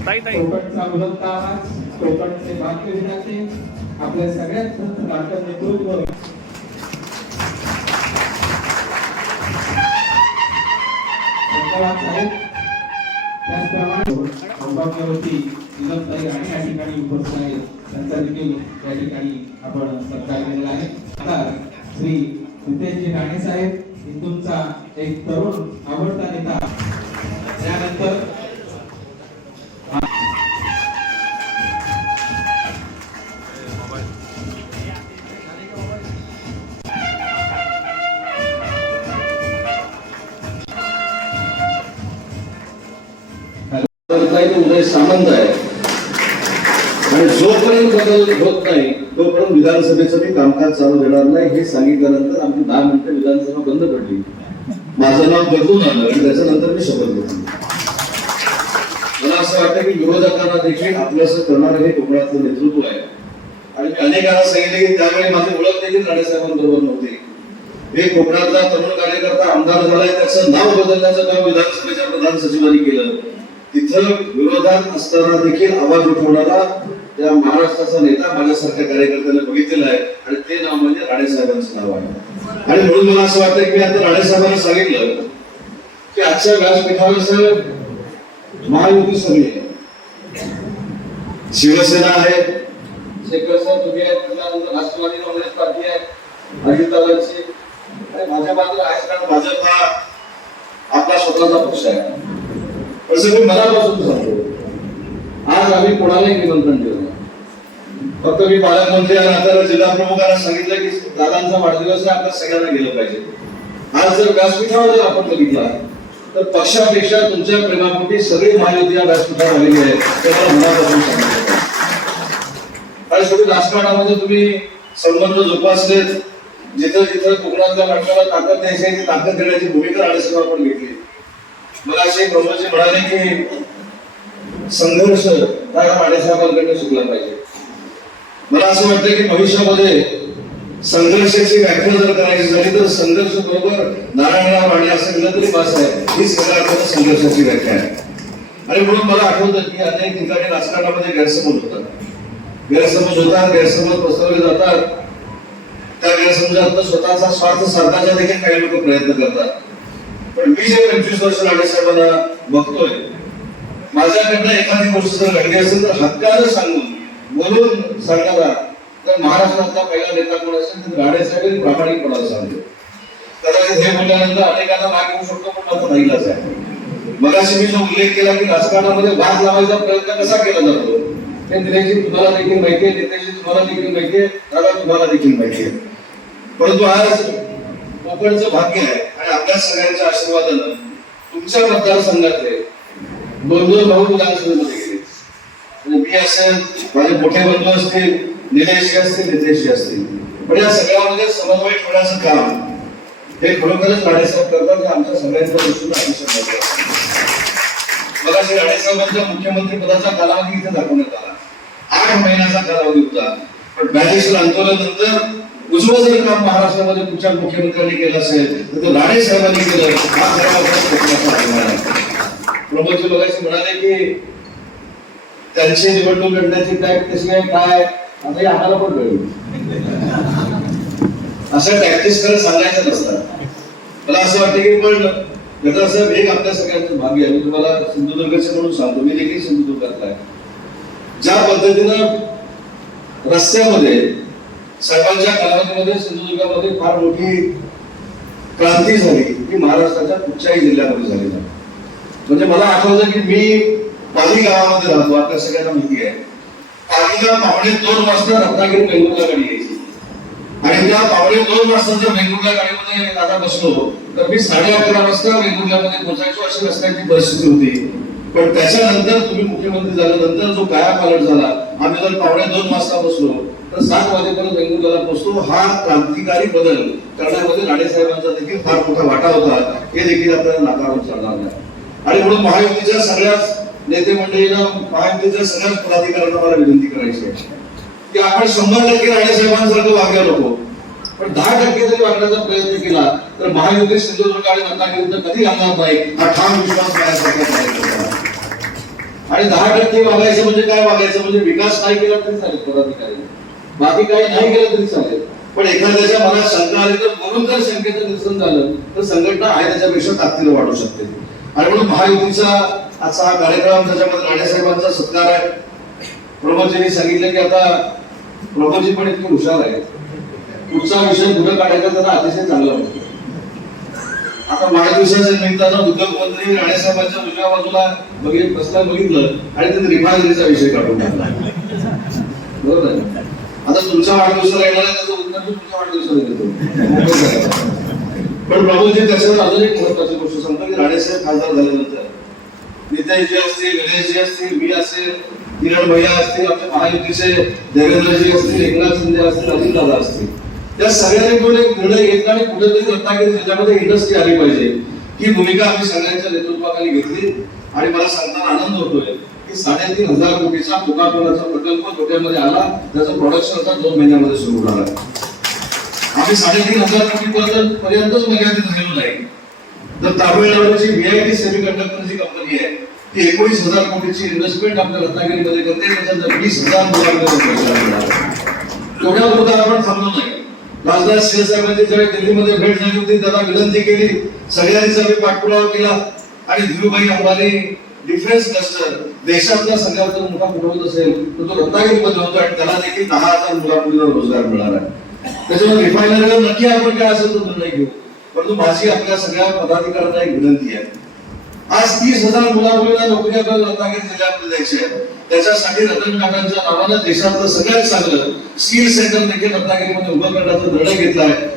कोकणचा बुलंद आवाज, कोकणचे भाग्यविधाते, आपल्या सगळ्यात संत डॉक्टर नेतृत्व धन्यवाद साहेब. त्याचप्रमाणे सौभाग्यवती निलमताई आणि या ठिकाणी उपस्थित आहेत, त्यांचा देखील या ठिकाणी आपण सत्कार केलेला आहे. आता श्री नितेशजी राणे साहेब, हिंदूंचा एक तरुण आवडता नेता. त्यानंतर उदय सामंत आहे आणि जोपर्यंत बदल होत नाही तोपर्यंत विधानसभेचं कामकाज चालू देणार नाही हे सांगितल्यानंतर आमची 10 मिनिटं विधानसभा बंद पडली. माझं नाव बदलून आलं आणि त्याच्यानंतर मी शपथ घेतली. मला असं वाटतं की विरोधकांना देखील आपल्यासं करणारं हे कोकणातलं नेतृत्व आहे. आणि मी अनेकांना सांगितले की त्यावेळी माझी ओळख देखील राणेसाहेबांबरोबर नव्हती. हे कोकणातला तरुण कार्यकर्ता आमदार झालाय, त्याचं नाव बदलण्याचं काम विधानसभेच्या प्रधान सचिवांनी केलं. तिथं विरोधात असताना देखील आवाज उठवणारा त्या महाराष्ट्राचा नेता माझ्यासारख्या कार्यकर्त्याला बघितलेला आहे आणि ते नाव म्हणजे राणेसाहेबांचं नाव आहे. आणि म्हणून मला असं वाटतं की मी आता राणेसाहेबांना सांगितलं की आजच्या व्यासपीठावर सर महायुती सगळी आहे, शिवसेना आहे, शेखर सर तुम्ही आहेत, त्याच्यानंतर राष्ट्रवादी काँग्रेस पार्टी आहे, अजितदादांची, आणि भाजपाचं आहेच, कारण भाजप हा आपला स्वतःचा पक्ष आहे. असं मी मनापासून सांगतो, आज आम्ही कोणालाही निमंत्रण दिलं नाही. फक्त मी पालकमंत्री आणि आता जिल्हा प्रमुखांना सांगितलं की दादांचा वाढदिवस आहे, आपल्या सगळ्यांना गेलं पाहिजे. आज जर व्यासपीठावर जर आपण बघितला तर पक्षापेक्षा तुमच्या प्रेमापोटी सगळी महायुती या व्यासपीठावर आलेली आहे, त्याला मनापासून सांगितलं. आणि शेवटी राजकारणामध्ये तुम्ही संबंध जोपासलेत, जिथं जिथं कोकणातल्या माणसाला ताकद द्यायची ताकद देण्याची भूमिका राणेसाहेब आपण घेतली. मला असे प्रभूजी म्हणाले की संघर्ष हा राणेसाहेबांकडे शिकला पाहिजे. मला असं वाटतं की भविष्यामध्ये संघर्षाची व्याख्या जर करायची झाली तर संघर्ष बरोबर नारायणराव राणे असं केलं तरी बस आहे, ही सगळ्या संघर्षाची व्याख्या आहे. आणि म्हणून मला आठवतं की अनेक ठिकाणी राजकारणामध्ये गैरसमज होतात, गैरसमज पसरवले जातात. त्या गैरसमजात स्वतःचा स्वार्थ साधण्याचा देखील काही लोक प्रयत्न करतात. पण मी जे 25 वर्ष राणेसाहेबांना बघतोय, माझ्याकडनं एखादी गोष्ट जर घडली असेल तर हक्कानं सांगून बोलून सांगणारा तर महाराष्ट्रातला पहिला नेता कोण असेल तर राणेसाहेब प्रामाणिकपणाला सांगतो. कदाचित हे बोलल्यानंतर अनेकांना मागे होऊ शकतो, पण माझा नाईलाज आहे. मगाशी मी जो उल्लेख केला की राजकारणामध्ये वाद लावायचा प्रयत्न कसा केला जातो हे दिनेशजी तुम्हाला देखील माहिती आहे, नितेशजी तुम्हाला देखील माहिती आहे, दादा तुम्हाला देखील माहिती आहे. परंतु आज कोकणचं भाग्य आहे आणि आपल्या सगळ्यांच्या आशीर्वादानं तुमच्या मतदारसंघातले 2 भाऊ विधानसभेमध्ये गेले. मी असेल, माझे मोठे बंधू असतील, निलेशजी असतील, नितेशजी असतील, पण या सगळ्यामध्ये समन्वय ठेवण्याचं काम हे खरोखरच राणेसाहेब करतात, हे आमच्या सगळ्यांच्या दृष्टीने अतिशय महत्त्वाचं. मला श्री राणेसाहेबांच्या मुख्यमंत्री पदाचा कालावधी इथे दाखवण्यात आला. 8 महिन्याचा कालावधी होता. पण बॅरिस्टर आंदोलनानंतर उजवं जर काम महाराष्ट्रामध्ये तुमच्या मुख्यमंत्र्यांनी केलं असेल तर राणेसाहेबांनी केलं. हा प्रमोदजी मगाशी म्हणाले की त्यांची निवडणूक लढण्याची टॅक्ट कशी आहे काय, आता आम्हाला पण कळलं. असं टॅक्टिस करत सांगायचं नसतात. मला असं वाटतं की पण गटासाहेब हे आपल्या सगळ्यांचं भाग्य आहे. मी तुम्हाला सिंधुदुर्गचे म्हणून सांगतो, मी देखील सिंधुदुर्गातला आहे. ज्या पद्धतीनं रस्त्यामध्ये साहेबांच्या कालावधीमध्ये सिंधुदुर्गामध्ये फार मोठी क्रांती झाली ती महाराष्ट्राच्या कुठच्याही जिल्ह्यामध्ये झाली नाही. म्हणजे मला आठवतं की मी पाली गावामध्ये राहतो, आपल्या सगळ्यांना माहिती आहे. पालीला 2:45 वाजता रत्नागिरी बेंगळूरला गाडी यायची आणि त्या 2:45 वाजता जर बेंगळूरला गाडीमध्ये दादा बसलो तर मी 11:30 वाजता बेंगळूरमध्ये पोहोचायचो, अशी रस्त्याची परिस्थिती होती. पण त्याच्यानंतर तुम्ही मुख्यमंत्री झाल्यानंतर जो कायापालट झाला, आम्ही जर 2:45 वाजता बसलो तर 7 वाजेपर्यंत बेंगळूरला पोहोचतो. हा क्रांतिकारी बदल करण्यामध्ये राणेसाहेबांचा देखील फार मोठा वाटा होता, हे देखील आपल्याला नाकारून चालणार नाही. आणि म्हणून महायुतीच्या सगळ्याच नेते मंडळींना, महायुतीच्या सगळ्याच पदाधिकाऱ्यांना मला विनंती करायची आहे की आपण 100% राणेसाहेबांसारखं वागलो नको, पण 10% जरी वागण्याचा प्रयत्न केला तर महायुती सिंधुदुर्ग आणि रत्नागिरीत कधी घालणार नाही, हा ठाम विश्वास माझ्यासारख्या आणि 10% मागायचं म्हणजे काय मागायचं म्हणजे विकास नाही केला तरी चालेल पदाधिकारी, बाकी काही नाही केलं तरी चालेल, पण एखाद्याच्या मनात शंका आली तर म्हणून जर शंकेचं निरसन झालं तर संघटना आहे त्याच्यापेक्षा ताकदीने वाढू शकते. आणि म्हणून महायुतीचा आजचा हा कार्यक्रम त्याच्यामध्ये राणेसाहेबांचा सत्कार आहे. प्रमोदजींनी सांगितलं की आता प्रमोदजी पण इतके हुशार आहेत, पुढचा विषय पुढे काढायचा त्यांना अतिशय चांगला वाटतो. आता वाढदिवसाच्या निमित्तानं उद्योगमंत्री राणेसाहेबांच्या उजव्या बाजूला बघितलं आणि त्यांनी रिफायनरीचा विषय काढून टाकला. बरोबर आहे. आता तुमच्या वाढदिवसाला येणार आहे त्याचं उत्तर मी तुमच्या वाढदिवसाला देतो. पण प्रभूजी त्याच्यावर अजून एक महत्वाची गोष्ट सांगतो की राणेसाहेब खासदार झाल्यानंतर नितेशजी असतील, गणेशजी असतील, मी असेल, किरण भैया असतील, आमच्या महायुतीचे देवेंद्रजी असतील, एकनाथ शिंदे असतील, अजितदादा असतील, त्या सगळ्यांनी मिळून एक निर्णय घेतला आणि कुठेतरी रत्नागिरी त्याच्यामध्ये इंडस्ट्री आली पाहिजे ही भूमिका आम्ही सगळ्यांच्या नेतृत्वाखाली घेतली. आणि मला सांगताना आनंद होतोय की 3,500 कोटीचा कोकाकोलाचा प्रकल्प तोट्यामध्ये आला, त्याचं प्रोडक्शन आता 2 महिन्यामध्ये सुरू झालं. आम्ही 3,500 कोटी पर्यंतच मर्यादित राहिलो नाही. तर तामिळनाडूची VIP सेमीकंडक्टरची कंपनी आहे ती 19,000 कोटीची इन्व्हेस्टमेंट आपल्या रत्नागिरीमध्ये करते, त्याच्यात 20,000 मुलांना तेवढ्या मुद्दा आपण थांबलो नाही. खासदार शिवसाहेबांची ज्यावेळी दिल्लीमध्ये भेट झाली होती त्यांना विनंती केली, सगळ्यांचा मी पाठपुरावा केला आणि धीरूभाई अंबानी डिफेन्स क्लस्टर देशातला सगळ्यात मोठा पुरवत असेल तर तो रत्नागिरीमध्ये होतो आणि त्याला देखील 10,000 मुलांना रोजगार मिळणार आहे. त्याच्यामुळे रिफायनरीवर नक्की आपण काय असेल तो निर्णय घेऊ. परंतु माझी आपल्या सगळ्या पदाधिकाऱ्यांना एक विनंती आहे, आज 30,000 मुलांना नोकरी आपल्याला रत्नागिरी जिल्ह्यामध्ये द्यायची आहे. त्याच्यासाठी रतन टाटांच्या नावानं देशातलं सगळ्यात चांगलं स्किल सेंटर देखील रत्नागिरीमध्ये उभं करण्याचा निर्णय घेतला आहे.